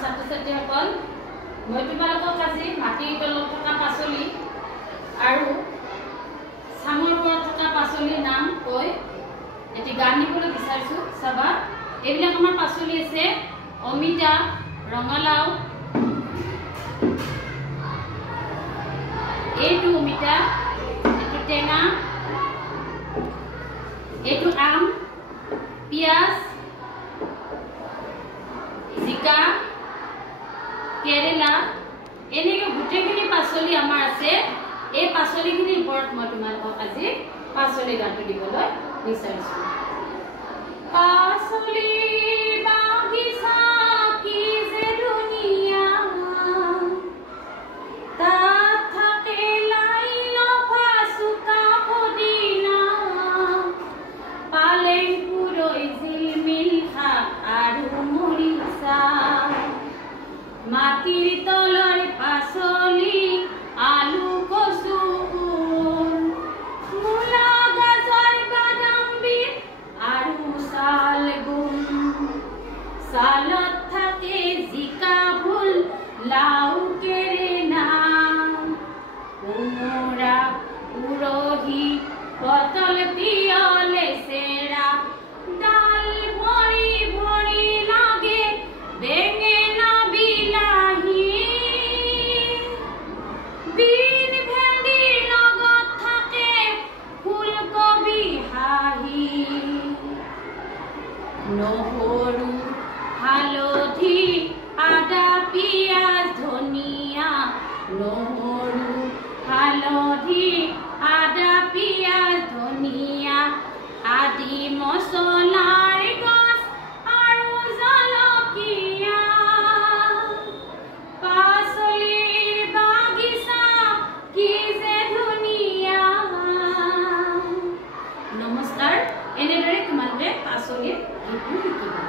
ছাত্ৰ-ছাত্ৰীসকল মই তোমালোকক আজি মাটিৰ তলত থকা পাচলি আৰু চামৰ ওপৰত থকা পাচলিৰ নাম কৈ এটি গান দিবলৈ বিচাৰিছো। চাবা, এইবিলাক আমাৰ পাচলি আছে অমিতা, ৰঙালাও, এইটো অমিতা, এইটো টেঙা, এইটো আম, পিয়াজ, জিকা, কেৰেলা, এনেকৈ গোটেইখিনি পাচলি আমাৰ আছে। এই পাচলিখিনিৰ ওপৰত মই তোমালোকক আজি পাচলি গানটো দিবলৈ বিচাৰিছো। পাচলি বাগিচা কি যে ধুনীয়া, তাত থাকে লাই লফা চুকা পদিনা, পালেং পুৰৈ জিলমিল শাক আৰু মৰিচা, মাটিৰ তলৰ পাচলি আলু, কচু, মূলা, গাজৰ, বাদাম, বিট আৰু চালগুম, চালত থাকে জিকা, ভোল, লাও, কেৰেলা, কোমোৰা, উৰহি, পটল, তিয়হ, লেচেৰা, ডাল ভৰি ভৰি লাগে বেঙেনা, বিলাহী, বিন, ভেন্দি, লগত থাকে ফুলকবি, হাঁহি, নহৰু, হালধি, আদা, পিয়াজ, ধনিয়া, নহৰু, হালধি, আদা, পিয়াজ, ধনিয়া আদি মছলাৰ গছ আৰু জলকীয়া, পাচলিৰ বাগিচা কি যে ধুনীয়া। নমস্কাৰ, এনেদৰে তোমালোকে পাচলিৰ গীতটো শিকিবা।